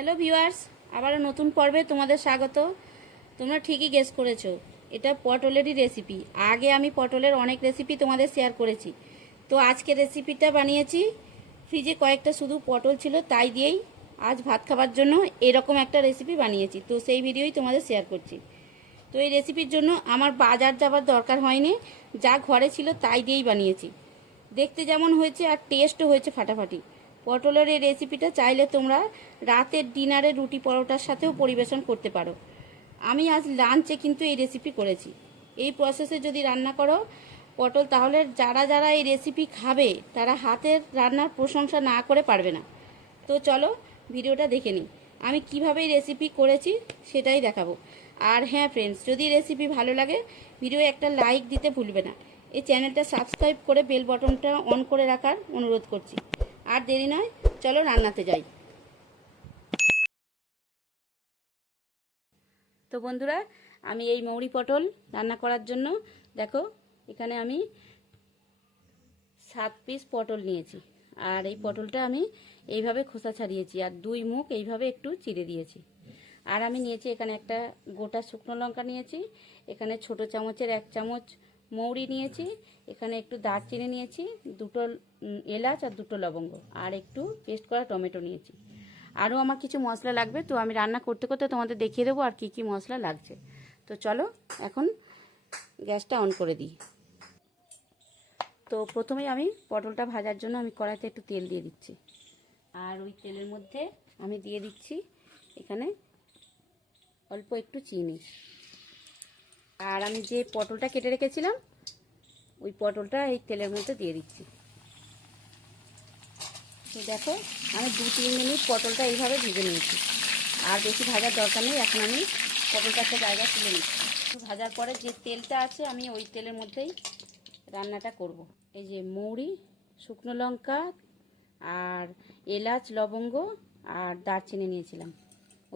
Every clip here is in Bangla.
হ্যালো ভিউয়ার্স, আবারও নতুন পর্বে তোমাদের স্বাগত। তোমরা ঠিকই গেস করেছো, এটা পটলেরই রেসিপি। আগে আমি পটলের অনেক রেসিপি তোমাদের শেয়ার করেছি, তো আজকে রেসিপিটা বানিয়েছি। ফ্রিজে কয়েকটা শুধু পটল ছিল, তাই দিয়েই আজ ভাত খাবার জন্য এরকম একটা রেসিপি বানিয়েছি, তো সেই ভিডিওই তোমাদের শেয়ার করছি। তো এই রেসিপির জন্য আমার বাজার যাবার দরকার হয়নি, যা ঘরে ছিল তাই দিয়েই বানিয়েছি। দেখতে যেমন হয়েছে আর টেস্টও হয়েছে ফাটাফাটি। পটলের এই রেসিপিটা চাইলে তোমরা রাতের ডিনারে রুটি পরোটার সাথেও পরিবেশন করতে পারো। আমি আজ লাঞ্চে কিন্তু এই রেসিপি করেছি। এই প্রসেসে যদি রান্না করো পটল, তাহলে যারা যারা এই রেসিপি খাবে তারা হাতের রান্নার প্রশংসা না করে পারবে না। তো চলো ভিডিওটা দেখে নিই, আমি কিভাবে এই রেসিপি করেছি সেটাই দেখাবো। আর হ্যাঁ ফ্রেন্ডস, যদি রেসিপি ভালো লাগে ভিডিও একটা লাইক দিতে ভুলবে না। এই চ্যানেলটা সাবস্ক্রাইব করে বেল বটনটা অন করে রাখার অনুরোধ করছি। আর দেরি নয়, চলো রান্নাতে যাই। তো বন্ধুরা, আমি এই মৌরি পটল রান্না করার জন্য দেখো এখানে আমি 7 পিস পটল নিয়েছি। আর এই পটলটা আমি এইভাবে খোসা ছাড়িয়েছি, আর 2 মুখ এইভাবে একটু চিড়ে দিয়েছি। আর আমি নিয়েছি এখানে একটা গোটা শুকনো লঙ্কা নিয়েছি, এখানে ছোট চামচের 1 চামচ মৌরি নিয়েছি, এখানে একটু দারচিনি নিয়েছি, 2টো এলাচ আর 2টো লবঙ্গ, আর একটু পেস্ট করা টমেটো নিয়েছি। আরও আমার কিছু মশলা লাগবে, তো আমি রান্না করতে করতে তোমাদের দেখিয়ে দেবো আর কি কি মশলা লাগছে। তো চলো এখন গ্যাসটা অন করে দিই। তো প্রথমেই আমি পটলটা ভাজার জন্য আমি কড়াইতে একটু তেল দিয়ে দিচ্ছি, আর ওই তেলের মধ্যে আমি দিয়ে দিচ্ছি এখানে অল্প একটু চিনি। আর আমি যে পটলটা কেটে রেখেছিলাম ওই পটলটা এই তেলের মধ্যে দিয়ে দিচ্ছি। তো দেখো আমি 2-3 মিনিট পটলটা এইভাবে ভেজে নিয়েছি, আর বেশি ভাজার দরকার নেই। এখন আমি পটলটা একটা জায়গা তুলে নিচ্ছি। ভাজার পরে যে তেলটা আছে আমি ওই তেলের মধ্যেই রান্নাটা করব। এই যে মৌরি, শুকনো লঙ্কা আর এলাচ, লবঙ্গ আর দারচিনি নিয়েছিলাম,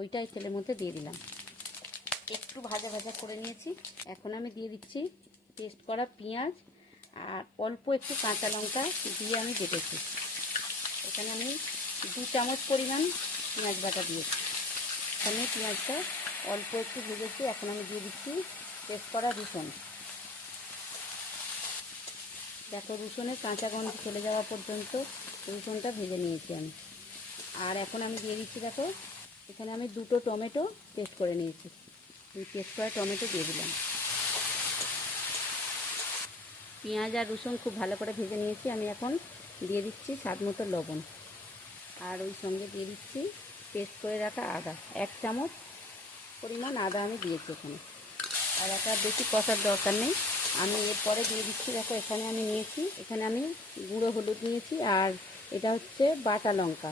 ওইটা এই তেলের মধ্যে দিয়ে দিলাম। একটু ভাজা ভাজা করে নিয়েছি। এখন আমি দিয়ে দিচ্ছি পেস্ট করা পেঁয়াজ আর অল্প একটু কাঁচা লঙ্কা দিয়ে আমি বেটেছি। এখানে আমি 2 চামচ পরিমাণ পেঁয়াজ বাটা দিয়েছি। এখানে পেঁয়াজটা অল্প একটু ভেজেছি। এখন আমি দিয়ে দিচ্ছি পেস্ট করা রসুন। দেখো রসুনের কাঁচা গন্ধ চলে যাওয়া পর্যন্ত রসুনটা ভেজে নিয়েছি আমি। আর এখন আমি দিয়ে দিচ্ছি, দেখো এখানে আমি 2টো টমেটো পেস্ট করে নিয়েছি, এই পেস্ট করা টমেটো দিয়ে দিলাম। পেঁয়াজ আর রসুন খুব ভালো করে ভেজে নিয়েছি। আমি এখন দিয়ে দিচ্ছি স্বাদ মতো লবণ, আর ওই সঙ্গে দিয়ে দিচ্ছি পেস্ট করে রাখা আদা। 1 চামচ পরিমাণ আদা আমি দিয়েছি এখানে। আর একটা বেশি কষার দরকার নেই। আমি এরপরে দিয়ে দিচ্ছি, দেখো এখানে আমি নিয়েছি, এখানে আমি গুঁড়ো হলুদ নিয়েছি, আর এটা হচ্ছে বাটা লঙ্কা,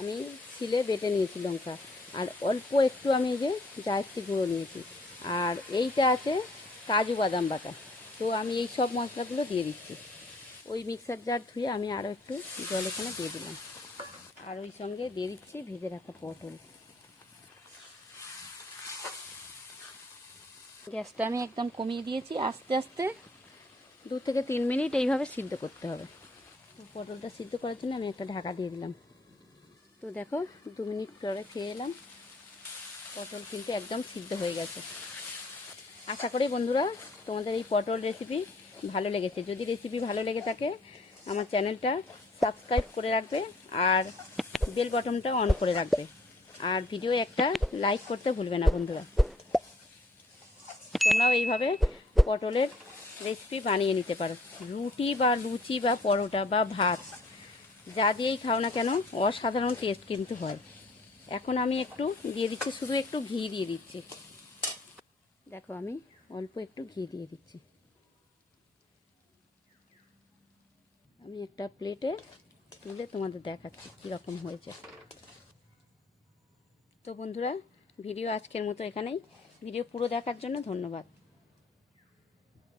আমি ছিলে বেটে নিয়েছি লঙ্কা, আর অল্প একটু আমি এই যে জায়ত্রী গুঁড়ো নিয়েছি, আর এইটা আছে কাজু বাদাম বাটা। তো আমি এই সব মশলাগুলো দিয়ে দিচ্ছি। ওই মিক্সার জার ধুয়ে আমি আরও একটু জল এখানে দিয়ে দিলাম, আর ওই সঙ্গে দিয়ে দিচ্ছি ভেজে রাখা পটল। গ্যাসটা আমি একদম কমিয়ে দিয়েছি। আস্তে আস্তে 2 থেকে 3 মিনিট এইভাবে সিদ্ধ করতে হবে। তো পটলটা সিদ্ধ করার জন্য আমি একটা ঢাকা দিয়ে দিলাম। তো দেখো 2 মিনিট পরে খেয়ে এলাম, পটল কিন্তু একদম সিদ্ধ হয়ে গেছে। আশা করি বন্ধুরা তোমাদের এই পটল রেসিপি ভালো লেগেছে। যদি রেসিপি ভালো লেগে থাকে আমার চ্যানেলটা সাবস্ক্রাইব করে রাখবে, আর বেল বটনটা অন করে রাখবে, আর ভিডিও একটা লাইক করতে ভুলবে না বন্ধুরা। তোমরাও এইভাবে পটলের রেসিপি বানিয়ে নিতে পারো। রুটি বা লুচি বা পরোটা বা ভাত যা দিয়েই খাও না কেন অসাধারণ টেস্ট কিন্তু হয়। এখন আমি একটু দিয়ে দিচ্ছি, শুধু একটু ঘি দিয়ে দিচ্ছি। দেখো আমি অল্প একটু ঘি দিয়ে দিচ্ছি। আমি একটা প্লেটে তুলে তোমাদের দেখাচ্ছি কীরকম হয়েছে। তো বন্ধুরা ভিডিও আজকের মতো এখানেই। ভিডিও পুরো দেখার জন্য ধন্যবাদ।